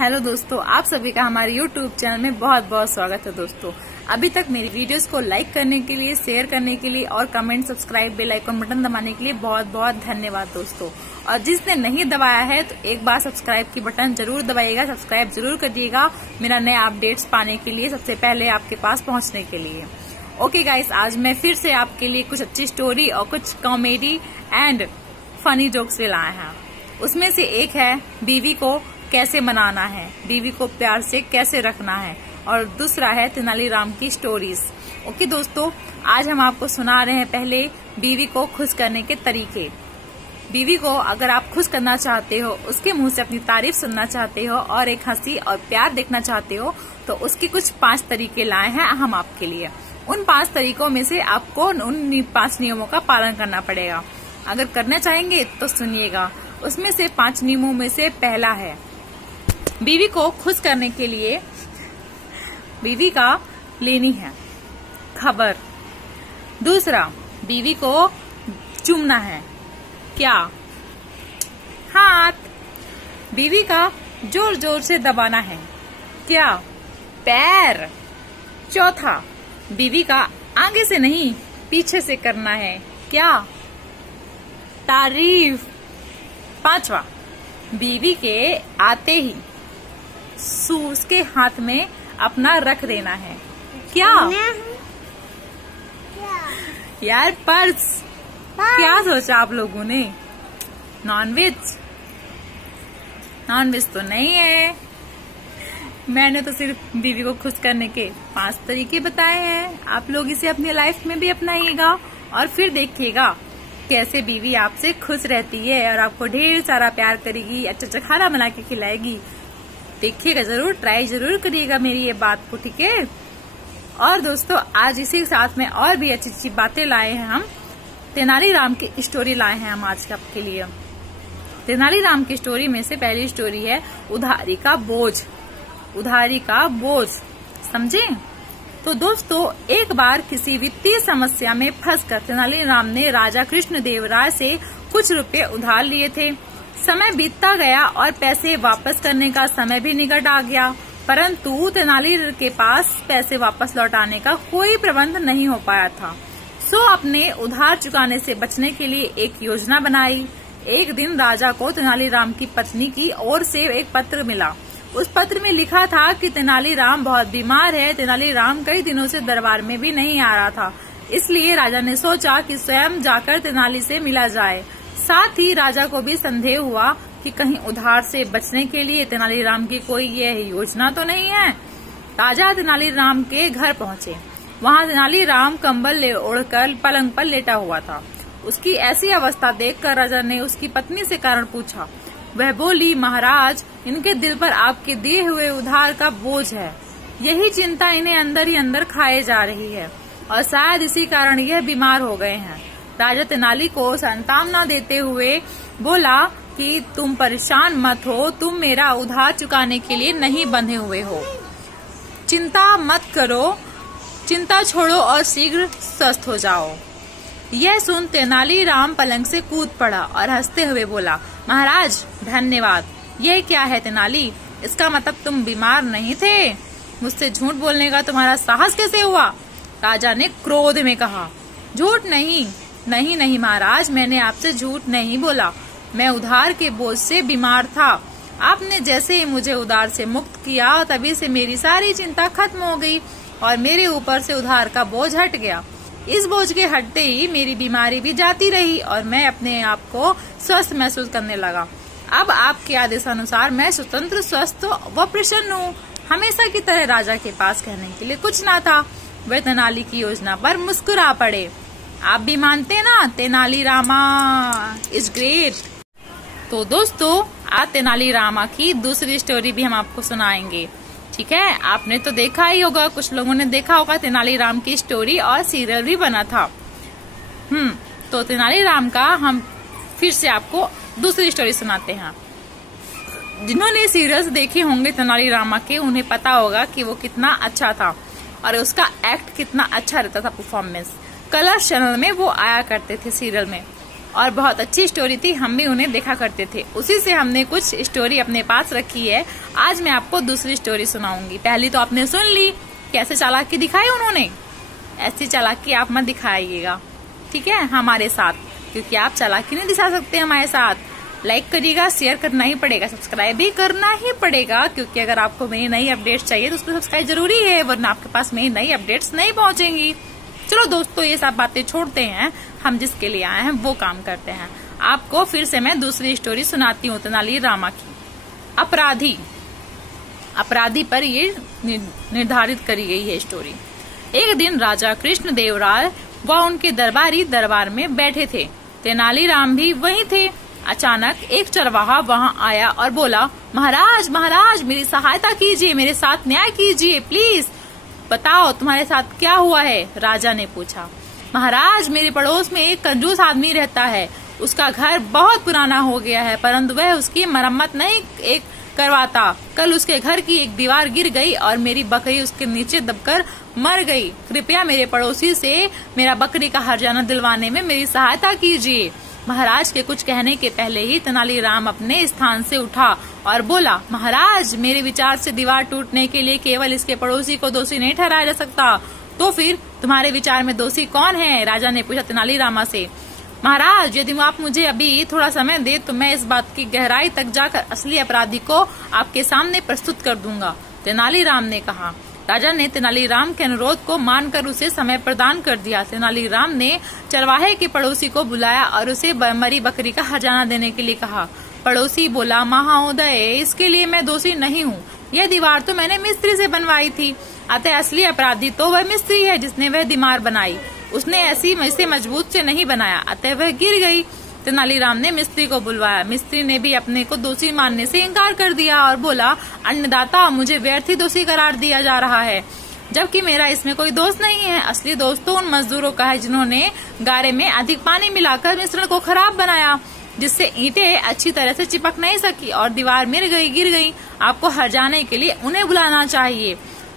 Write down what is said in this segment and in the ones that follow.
Hello दोस्तों, आप सभी का हमारे YouTube चैनल में बहुत बहुत स्वागत है। दोस्तों, अभी तक मेरी वीडियोस को लाइक करने के लिए, शेयर करने के लिए और comment, subscribe, bell icon button दबाने के लिए बहुत बहुत धन्यवाद दोस्तों। और जिसने नहीं दबाया है तो एक बार सब्सक्राइब की बटन जरूर दबाइएगा, सब्सक्राइब जरूर करिएगा मेरा नए अपडेट्स पाने के लिए, सबसे पहले आपके पास पहुंचने के लिए। ओके गाइस, आज मैं फिर से आपके लिए कुछ अच्छी स्टोरी और कुछ कॉमेडी एंड फनी जोक्स लाए हैं। उसमें से एक है बीवी को कैसे मनाना है, बीवी को प्यार से कैसे रखना है, और दूसरा है तेनालीराम की स्टोरीज। ओके दोस्तों, आज हम आपको सुना रहे हैं पहले बीवी को खुश करने के तरीके। बीवी को अगर आप खुश करना चाहते हो, उसके मुंह से अपनी तारीफ सुनना चाहते हो और एक हंसी और प्यार देखना चाहते हो तो उसके कुछ 5 तरीके लाए हैं हम आपके लिए। उन 5 तरीकों में से आपको उन 5 नियमों का पालन करना पड़ेगा। अगर करना चाहेंगे तो सुनिएगा। उसमें से 5 नियमों में से पहला है बीवी को खुश करने के लिए बीवी का लेनी है खबर। दूसरा, बीवी को चूमना है क्या? हाथ। बीवी का जोर जोर से दबाना है क्या? पैर। चौथा, बीवी का आगे से नहीं पीछे से करना है क्या? तारीफ। 5वां, बीवी के आते ही उसके हाथ में अपना रख देना है क्या? यार पर्स। क्या सोचा आप लोगों ने? नॉनवेज? नॉनवेज तो नहीं है। मैंने तो सिर्फ बीवी को खुश करने के 5 तरीके बताए हैं। आप लोग इसे अपनी लाइफ में भी अपनाइएगा और फिर देखिएगा कैसे बीवी आपसे खुश रहती है और आपको ढेर सारा प्यार करेगी, अच्छा अच्छा खाना बना के खिलाएगी। देखिएगा जरूर, ट्राई जरूर करिएगा मेरी ये बात को, ठीक है। और दोस्तों, आज इसी साथ में और भी अच्छी अच्छी बातें लाए हैं हम। तेनालीराम की स्टोरी लाए हैं हम आज आपके लिए। तेनालीराम की स्टोरी में से पहली स्टोरी है उधारी का बोझ। उधारी का बोझ, समझे? तो दोस्तों, एक बार किसी वित्तीय समस्या में फंसकर तेनालीराम ने राजा कृष्णदेवराय से कुछ रुपए उधार लिए थे। समय बीतता गया और पैसे वापस करने का समय भी निकट आ गया, परंतु तेनाली के पास पैसे वापस लौटाने का कोई प्रबंध नहीं हो पाया था। सो अपने उधार चुकाने से बचने के लिए एक योजना बनाई। एक दिन राजा को तेनालीराम की पत्नी की ओर से एक पत्र मिला। उस पत्र में लिखा था कि तेनालीराम बहुत बीमार है। तेनालीराम कई दिनों से दरबार में भी नहीं आ रहा था, इसलिए राजा ने सोचा कि स्वयं जाकर तेनाली से मिला जाए। साथ ही राजा को भी संदेह हुआ कि कहीं उधार से बचने के लिए तेनालीराम की कोई यह योजना तो नहीं है। राजा तेनालीराम के घर पहुंचे। वहां तेनालीराम कंबल ओढ़कर पलंग पर लेटा हुआ था। उसकी ऐसी अवस्था देखकर राजा ने उसकी पत्नी से कारण पूछा। वह बोली, महाराज, इनके दिल पर आपके दिए हुए उधार का बोझ है। यही चिंता इन्हें अंदर ही अंदर खाए जा रही है और शायद इसी कारण यह बीमार हो गए हैं। राजा तेनाली को सांत्वना देते हुए बोला कि तुम परेशान मत हो, तुम मेरा उधार चुकाने के लिए नहीं बंधे हुए हो। चिंता मत करो, चिंता छोड़ो और शीघ्र स्वस्थ हो जाओ। यह सुन तेनालीराम पलंग से कूद पड़ा और हंसते हुए बोला, महाराज धन्यवाद। यह क्या है तेनाली, इसका मतलब तुम बीमार नहीं थे? मुझसे झूठ बोलने का तुम्हारा साहस कैसे हुआ? राजा ने क्रोध में कहा। झूठ नहीं, नहीं नहीं महाराज, मैंने आपसे झूठ नहीं बोला। मैं उधार के बोझ से बीमार था। आपने जैसे ही मुझे उधार से मुक्त किया तभी से मेरी सारी चिंता खत्म हो गई और मेरे ऊपर से उधार का बोझ हट गया। इस बोझ के हटते ही मेरी बीमारी भी जाती रही और मैं अपने आप को स्वस्थ महसूस करने लगा। अब आपके आदेशानुसार मैं स्वतंत्र, स्वस्थ व प्रसन्न हूँ। हमेशा की तरह राजा के पास कहने के लिए कुछ न था। वे तेनाली की योजना पर मुस्कुरा पड़े। आप भी मानते ना, तेनालीरामा इज ग्रेट। तो दोस्तों, आज तेनालीरामा की दूसरी स्टोरी भी हम आपको सुनाएंगे, ठीक है। आपने तो देखा ही होगा, कुछ लोगों ने देखा होगा तेनालीराम की स्टोरी और सीरियल भी बना था। तो तेनालीराम का हम फिर से आपको दूसरी स्टोरी सुनाते हैं। जिन्होंने सीरियल्स देखे होंगे तेनालीरामा के, उन्हें पता होगा कि वो कितना अच्छा था और उसका एक्ट कितना अच्छा रहता था, परफॉर्मेंस। कलर्स चैनल में वो आया करते थे सीरियल में। और बहुत अच्छी स्टोरी थी, हम भी उन्हें देखा करते थे। उसी से हमने कुछ स्टोरी अपने पास रखी है। आज मैं आपको दूसरी स्टोरी सुनाऊंगी। पहली तो आपने सुन ली, कैसे चालाकी दिखाई उन्होंने। ऐसी चालाकी आप मत दिखाइएगा, ठीक है, हमारे साथ, क्योंकि आप चालाकी नहीं दिखा सकते हमारे साथ। लाइक करिएगा, शेयर करना ही पड़ेगा, सब्सक्राइब भी करना ही पड़ेगा, क्योंकि अगर आपको मेरी नई अपडेट्स चाहिए तो उसमें सब्सक्राइब जरूरी है, वरना आपके पास मेरी नई अपडेट्स नहीं पहुंचेंगी। चलो दोस्तों, ये सब बातें छोड़ते हैं, हम जिसके लिए आए हैं वो काम करते हैं। आपको फिर से मैं दूसरी स्टोरी सुनाती हूँ तेनालीरामा की। अपराधी, अपराधी पर ये निर्धारित करी गई है स्टोरी। एक दिन राजा कृष्णदेवराय व उनके दरबारी दरबार में बैठे थे। तेनालीराम भी वहीं थे। अचानक एक चरवाहा वहां आया और बोला, महाराज महाराज, मेरी सहायता कीजिए, मेरे साथ न्याय कीजिए, प्लीज बताओ तुम्हारे साथ क्या हुआ है। राजा ने पूछा। महाराज, मेरे पड़ोस में एक कंजूस आदमी रहता है। उसका घर बहुत पुराना हो गया है, परंतु वह उसकी मरम्मत नहीं करवाता। कल उसके घर की एक दीवार गिर गई और मेरी बकरी उसके नीचे दबकर मर गई। कृपया मेरे पड़ोसी से मेरा बकरी का हर्जाना दिलवाने में मेरी सहायता कीजिए। महाराज के कुछ कहने के पहले ही तेनालीराम अपने स्थान से उठा और बोला, महाराज, मेरे विचार से दीवार टूटने के लिए केवल इसके पड़ोसी को दोषी नहीं ठहराया जा सकता। तो फिर तुम्हारे विचार में दोषी कौन है? राजा ने पूछा तेनालीरामा से। महाराज, यदि आप मुझे अभी थोड़ा समय दे तो मैं इस बात की गहराई तक जाकर असली अपराधी को आपके सामने प्रस्तुत कर दूंगा, तेनालीराम ने कहा। राजा ने तेनालीराम के अनुरोध को मानकर उसे समय प्रदान कर दिया। तेनालीराम ने चरवाहे के पड़ोसी को बुलाया और उसे मरी बकरी का हर्जाना देने के लिए कहा। पड़ोसी बोला, महोदय, इसके लिए मैं दोषी नहीं हूँ। यह दीवार तो मैंने मिस्त्री से बनवाई थी, अतः असली अपराधी तो वह मिस्त्री है जिसने वह दीवार बनाई। उसने ऐसी इसे मजबूत से नहीं बनाया, अतः वह गिर गई। तेनालीराम ने मिस्त्री को बुलवाया। मिस्त्री ने भी अपने को दोषी मानने से इनकार कर दिया और बोला, अन्नदाता, मुझे व्यर्थ ही दोषी करार दिया जा रहा है, जबकि मेरा इसमें कोई दोष नहीं है। असली दोष तो उन मजदूरों का है जिन्होंने गारे में अधिक पानी मिलाकर मिश्रण को खराब बनाया, जिससे ईंटें अच्छी तरह से चिपक नहीं सकी और दीवार गिर गई। आपको हर्जाने के लिए उन्हें बुलाना चाहिए।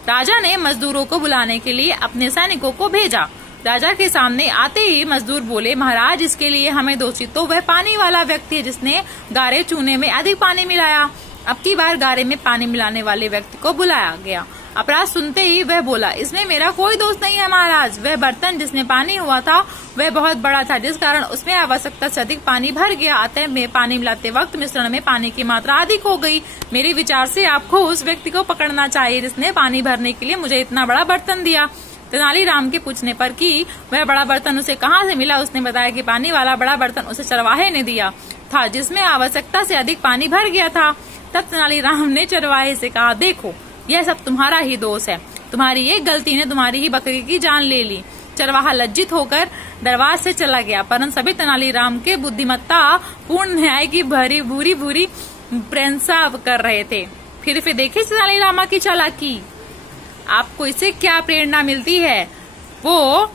राजा ने मजदूरों को बुलाने के लिए अपने सैनिकों को भेजा। राजा के सामने आते ही मजदूर बोले, महाराज, इसके लिए हमें दोषी तो वह पानी वाला व्यक्ति है जिसने गारे चूने में अधिक पानी मिलाया। अब की बार गारे में पानी मिलाने वाले व्यक्ति को बुलाया गया। अपराध सुनते ही वह बोला, इसमें मेरा कोई दोष नहीं है महाराज। वह बर्तन जिसमें पानी हुआ था वह बहुत बड़ा था, जिस कारण उसमें आवश्यकता से अधिक पानी भर गया, अतः मैं पानी मिलाते वक्त मिश्रण में पानी की मात्रा अधिक हो गई। मेरे विचार से आपको उस व्यक्ति को पकड़ना चाहिए जिसने पानी भरने के लिए मुझे इतना बड़ा बर्तन दिया। तेनालीराम के पूछने पर कि वह बड़ा बर्तन उसे कहाँ से मिला, उसने बताया कि पानी वाला बड़ा बर्तन उसे चरवाहे ने दिया था, जिसमें आवश्यकता से अधिक पानी भर गया था। तब तेनालीराम ने चरवाहे से कहा, देखो, यह सब तुम्हारा ही दोष है। तुम्हारी एक गलती ने तुम्हारी ही बकरी की जान ले ली। चरवाहा लज्जित होकर दरबार से चला गया, परंतु सभी तेनालीराम के बुद्धिमत्ता पूर्ण न्याय की भूरी भूरी प्रशंसा कर रहे थे। फिर देखिए तेनालीरामा की चालाकी, आपको इससे क्या प्रेरणा मिलती है। वो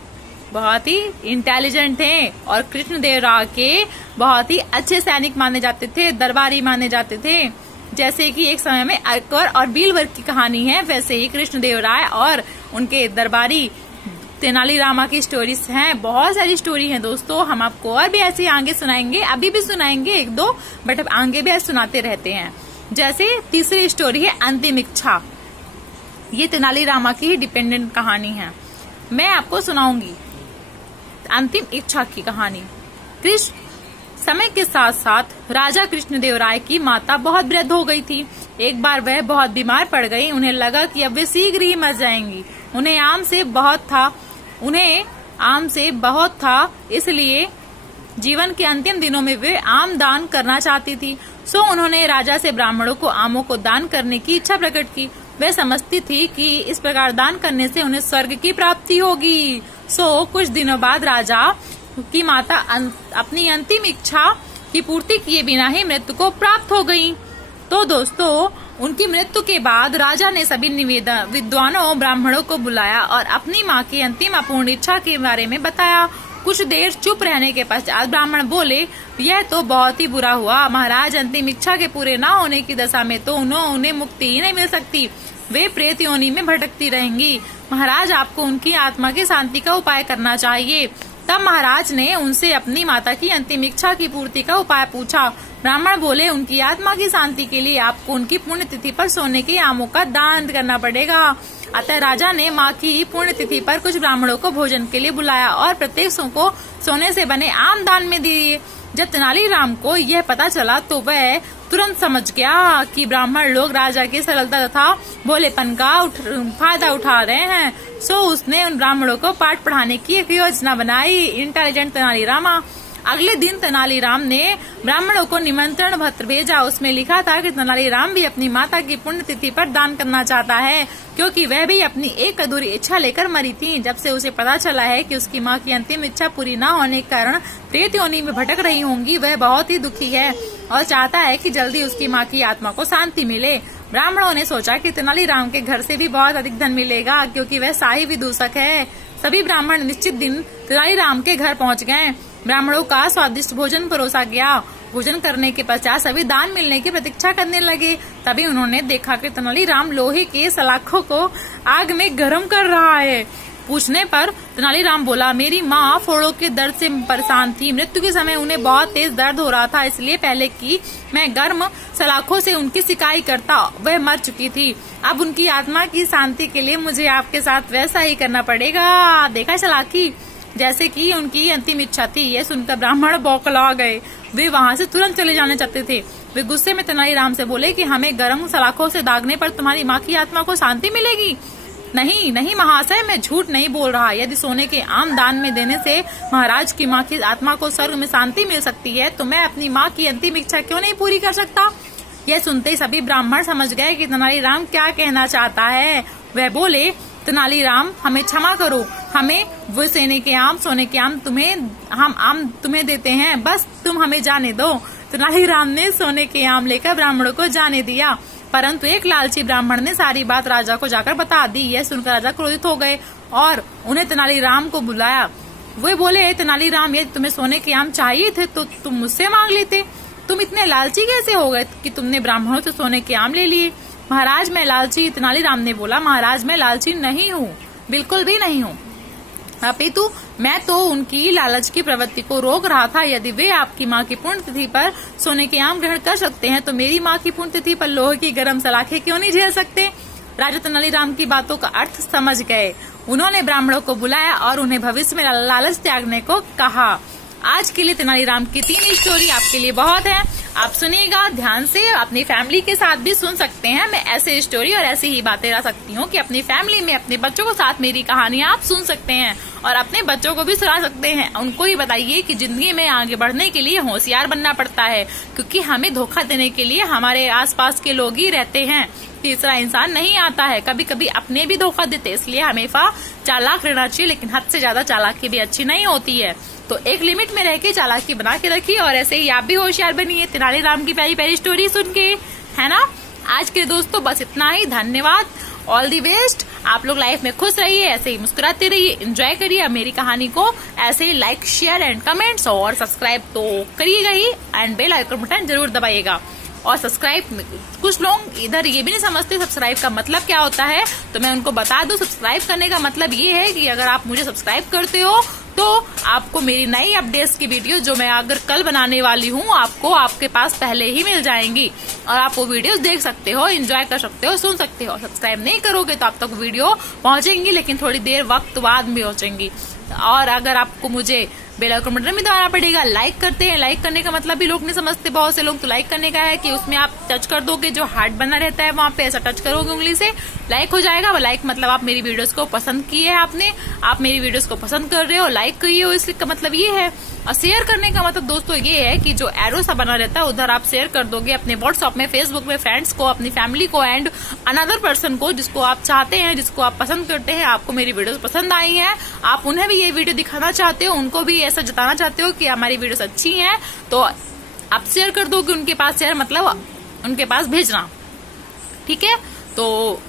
बहुत ही इंटेलिजेंट थे और कृष्णदेवराय के बहुत ही अच्छे सैनिक माने जाते थे, दरबारी माने जाते थे। जैसे कि एक समय में अकबर और बीरबल की कहानी है, वैसे ही कृष्णदेवराय और उनके दरबारी तेनालीरामा की स्टोरीज हैं। बहुत सारी स्टोरी हैं दोस्तों, हम आपको और भी ऐसे आगे सुनाएंगे, अभी भी सुनाएंगे एक दो, बट अब आगे भी ऐसे सुनाते रहते हैं। जैसे तीसरी स्टोरी है अंतिम इच्छा। ये तेनालीरामा की ही डिपेंडेंट कहानी है। मैं आपको सुनाऊंगी अंतिम इच्छा की कहानी। समय के साथ साथ राजा कृष्णदेवराय की माता बहुत वृद्ध हो गई थी। एक बार वह बहुत बीमार पड़ गई। उन्हें लगा कि अब वे शीघ्र ही मर जाएंगी। उन्हें आम से बहुत था, इसलिए जीवन के अंतिम दिनों में वे आम दान करना चाहती थी। सो उन्होंने राजा से ब्राह्मणों को आमों को दान करने की इच्छा प्रकट की। वे समझती थी कि इस प्रकार दान करने से उन्हें स्वर्ग की प्राप्ति होगी। सो कुछ दिनों बाद राजा की माता अपनी अंतिम इच्छा की पूर्ति किए बिना ही मृत्यु को प्राप्त हो गयी। तो दोस्तों, उनकी मृत्यु के बाद राजा ने सभी विद्वानों ब्राह्मणों को बुलाया और अपनी माँ की अंतिम अपूर्ण इच्छा के बारे में बताया। कुछ देर चुप रहने के पश्चात ब्राह्मण बोले, यह तो बहुत ही बुरा हुआ महाराज। अंतिम इच्छा के पूरे न होने की दशा में तो उन्हें मुक्ति ही नहीं मिल सकती। वे प्रेत योनि में भटकती रहेंगी। महाराज, आपको उनकी आत्मा की शांति का उपाय करना चाहिए। तब महाराज ने उनसे अपनी माता की अंतिम इच्छा की पूर्ति का उपाय पूछा। ब्राह्मण बोले, उनकी आत्मा की शांति के लिए आपको उनकी पुण्यतिथि पर सोने के आमों का दान करना पड़ेगा। अतः राजा ने माँ की पुण्यतिथि पर कुछ ब्राह्मणों को भोजन के लिए बुलाया और प्रत्येक को सोने से बने आम दान में दिए। जब तेनालीराम को यह पता चला तो वह तुरंत समझ गया कि ब्राह्मण लोग राजा की सरलता तथा भोलेपन का फायदा उठा रहे हैं। सो उसने उन ब्राह्मणों को पाठ पढ़ाने की एक योजना बनाई। इंटेलिजेंट तेनालीराम। अगले दिन तेनालीराम ने ब्राह्मणों को निमंत्रण पत्र भेजा। उसमें लिखा था कि तेनालीराम भी अपनी माता की पुण्यतिथि पर दान करना चाहता है, क्योंकि वह भी अपनी एक अधूरी इच्छा लेकर मरी थी। जब से उसे पता चला है कि उसकी माँ की अंतिम इच्छा पूरी न होने के कारण प्रेत योनि में भटक रही होंगी, वह बहुत ही दुखी है और चाहता है कि जल्दी उसकी माँ की आत्मा को शांति मिले। ब्राह्मणों ने सोचा कि तेनालीराम के घर से भी बहुत अधिक धन मिलेगा, क्योंकि वह शाही विदूषक है। सभी ब्राह्मण निश्चित दिन तेनालीराम के घर पहुँच गए। ब्राह्मणों का स्वादिष्ट भोजन परोसा गया। भोजन करने के पश्चात सभी दान मिलने की प्रतीक्षा करने लगे। तभी उन्होंने देखा कि तेनालीराम लोहे के सलाखों को आग में गर्म कर रहा है। पूछने पर तेनालीराम बोला, मेरी माँ फोड़ों के दर्द से परेशान थी। मृत्यु के समय उन्हें बहुत तेज दर्द हो रहा था, इसलिए पहले कि मैं गर्म सलाखों से उनकी सिकाई करता, वह मर चुकी थी। अब उनकी आत्मा की शांति के लिए मुझे आपके साथ वैसा ही करना पड़ेगा। देखा चालाकी, जैसे कि उनकी अंतिम इच्छा थी। यह सुनकर ब्राह्मण बौखला गए। वे वहाँ से तुरंत चले जाने चाहते थे। वे गुस्से में तेनालीराम से बोले कि हमें गर्म सलाखों से दागने पर तुम्हारी माँ की आत्मा को शांति मिलेगी। नहीं नहीं महाशय, मैं झूठ नहीं बोल रहा। यदि सोने के आम दान में देने से महाराज की माँ की आत्मा को स्वर्ग में शांति मिल सकती है, तो मैं अपनी माँ की अंतिम इच्छा क्यों नहीं पूरी कर सकता। यह सुनते ही सभी ब्राह्मण समझ गए कि तेनालीराम क्या कहना चाहता है। वह बोले, तेनालीराम, हमें क्षमा करो, हमें वो सोने के आम तुम्हें देते हैं, बस तुम हमें जाने दो। तेनालीराम ने सोने के आम लेकर ब्राह्मणों को जाने दिया, परंतु एक लालची ब्राह्मण ने सारी बात राजा को जाकर बता दी। यह सुनकर राजा क्रोधित हो गए और उन्हें तेनालीराम को बुलाया। वे बोले, तेनालीराम, यदि तुम्हें सोने के आम चाहिए थे तो तुम मुझसे मांग लेते। तुम इतने लालची कैसे हो गए कि तुमने ब्राह्मणों से सोने के आम ले लिए। महाराज, मैं लालची, तेनालीराम ने बोला। महाराज, मैं लालची नहीं हूँ, बिल्कुल भी नहीं हूँ, अपितु मैं तो उनकी लालच की प्रवृत्ति को रोक रहा था। यदि वे आपकी माँ की पुण्यतिथि पर सोने के आम ग्रहण कर सकते हैं, तो मेरी माँ की पुण्यतिथि पर लोहे की गर्म सलाखें क्यों नहीं झेल सकते। राजा तेनालीराम की बातों का अर्थ समझ गए। उन्होंने ब्राह्मणों को बुलाया और उन्हें भविष्य में लालच त्यागने को कहा। आज के लिए तेनालीराम की 3 स्टोरी आपके लिए बहुत है। आप सुनिएगा ध्यान से, अपनी फैमिली के साथ भी सुन सकते हैं। मैं ऐसे स्टोरी और ऐसी ही बातें ला सकती हूँ कि अपनी फैमिली में अपने बच्चों के साथ मेरी कहानियाँ आप सुन सकते हैं और अपने बच्चों को भी सुना सकते हैं। उनको ही बताइए कि जिंदगी में आगे बढ़ने के लिए होशियार बनना पड़ता है, क्योंकि हमें धोखा देने के लिए हमारे आसपास के लोग ही रहते हैं। तीसरा इंसान नहीं आता है। कभी कभी अपने भी धोखा देते, इसलिए हमेशा चालाक रहना चाहिए, लेकिन हद से ज्यादा चालाकी भी अच्छी नहीं होती है। तो एक लिमिट में रह के चालाकी बना के रखिए और ऐसे ही आप भी होशियार बनिए तेनालीराम की प्यारी प्यारी स्टोरी सुन के, है ना। आज के दोस्तों बस इतना ही। धन्यवाद, ऑल दी बेस्ट। आप लोग लाइफ में खुश रहिए, ऐसे ही मुस्कुराते रहिए, एंजॉय करिए मेरी कहानी को। ऐसे ही लाइक, शेयर एंड कमेंट्स और सब्सक्राइब तो करिएगा ही, एंड बेल आइकन बटन जरूर दबाइएगा। और सब्सक्राइब, कुछ लोग इधर ये भी नहीं समझते सब्सक्राइब का मतलब क्या होता है, तो मैं उनको बता दूं। सब्सक्राइब करने का मतलब ये है कि अगर आप मुझे सब्सक्राइब करते हो तो आपको मेरी नई अपडेट्स की वीडियो जो मैं अगर कल बनाने वाली हूँ आपको आपके पास पहले ही मिल जाएंगी और आप वो वीडियोस देख सकते हो, एंजॉय कर सकते हो, सुन सकते हो। सब्सक्राइब नहीं करोगे तो आप तक वीडियो पहुंचेंगी, लेकिन थोड़ी देर वक्त बाद में पहुंचेंगी। और अगर आपको मुझे बेल आइकन बटन भी दबाना पड़ेगा। लाइक करते हैं, लाइक करने का मतलब भी लोग नहीं समझते बहुत से लोग। तो लाइक करने का है कि उसमें आप टच कर दोगे, जो हार्ट बना रहता है वहाँ पे ऐसा टच करोगे उंगली से, लाइक हो जाएगा। वो लाइक मतलब आप मेरी वीडियोस को पसंद किए हैं, आप मेरी वीडियोस को पसंद कर रहे हो, लाइक किए हो, इसका मतलब ये है। और शेयर करने का मतलब दोस्तों ये है कि जो एरो सा बना रहता है उधर आप शेयर कर दोगे अपने व्हाट्सएप में, फेसबुक में, फ्रेंड्स को, अपनी फैमिली को एंड अनदर पर्सन को जिसको आप चाहते हैं, जिसको आप पसंद करते हैं, आपको मेरी वीडियोस पसंद आई है, आप उन्हें भी ये वीडियो दिखाना चाहते हो, उनको भी ऐसा जताना चाहते हो कि हमारी वीडियोस अच्छी हैं, तो आप शेयर कर दोगे उनके पास। शेयर मतलब उनके पास भेजना, ठीक है। तो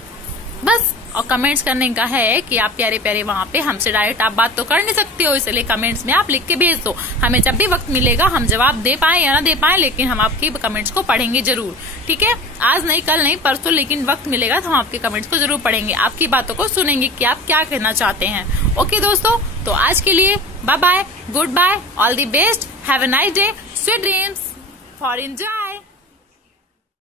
बस, और कमेंट्स करने का है कि आप प्यारे प्यारे वहाँ पे हमसे डायरेक्ट आप बात तो कर नहीं सकते हो, इसलिए कमेंट्स में आप लिख के भेज दो। हमें जब भी वक्त मिलेगा हम जवाब दे पाए या ना दे पाए, लेकिन हम आपके कमेंट्स को पढ़ेंगे जरूर, ठीक है। आज नहीं, कल नहीं, परसों, लेकिन वक्त मिलेगा तो हम आपके कमेंट्स को जरूर पढ़ेंगे, आपकी बातों को सुनेंगे कि आप क्या कहना चाहते हैं। ओके दोस्तों, तो तो आज के लिए bye bye, goodbye, all the best, have a nice day, sweet dreams for enjoy.